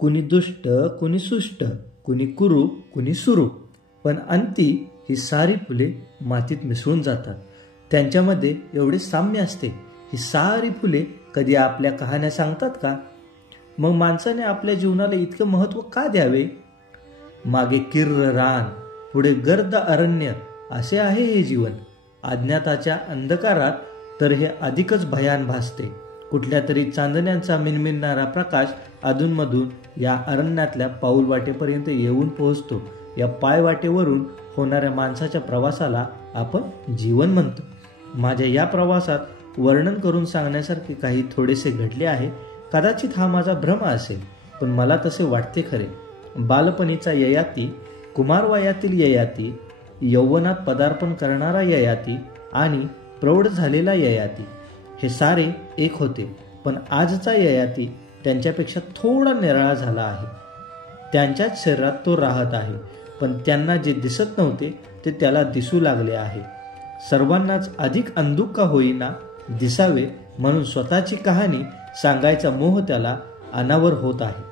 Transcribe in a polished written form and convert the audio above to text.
कुणी दुष्ट, कुणी सुष्ट, कुणी कुरूप, कुणी सुरूप, पण अंती ही सारी फुले मातीत मिसळून जातात. त्यांच्यामध्ये एवढे साम्य असते. ही सारी फुले कधी आपल्या कहाण्या सांगतात का? मग माणसाने आपल्या जीवनाला इतकं महत्त्व का द्यावे? मागे किर्र रान, पुढे गर्द अरण्य असे आहे हे जीवन. अज्ञाताच्या अंधकारात तर हे अधिकच भयान भासते. कुठल्या तरी चांदण्यांचा मिणमिणणारा प्रकाश अधूनमधून या अरण्यातल्या पाऊलवाटेपर्यंत येऊन पोहोचतो. या पायवाटेवरून होणाऱ्या माणसाच्या प्रवासाला आपण जीवन म्हणतो. माझ्या या प्रवासात वर्णन करून सांगण्यासारखे काही थोडेसे घडले आहे. कदाचित हा माझा भ्रम असेल, पण मला तसे वाटते खरे. बालपणीचा ययाती, कुमारवयातील ययाती, यौवनात पदार्पण करणारा ययाती आणि प्रौढ झालेला ययाती हे सारे एक होते. पण आजचा ययाती त्यांच्यापेक्षा थोडा निराळा झाला आहे. त्यांच्याच शरीरात तो राहत आहे, पण त्यांना जे दिसत नव्हते ते त्याला दिसू लागले आहे. सर्वांनाच अधिक अंधुक का होईना दिसावे म्हणून स्वतःची कहाणी सांगायचा मोह त्याला अनावर होत आहे.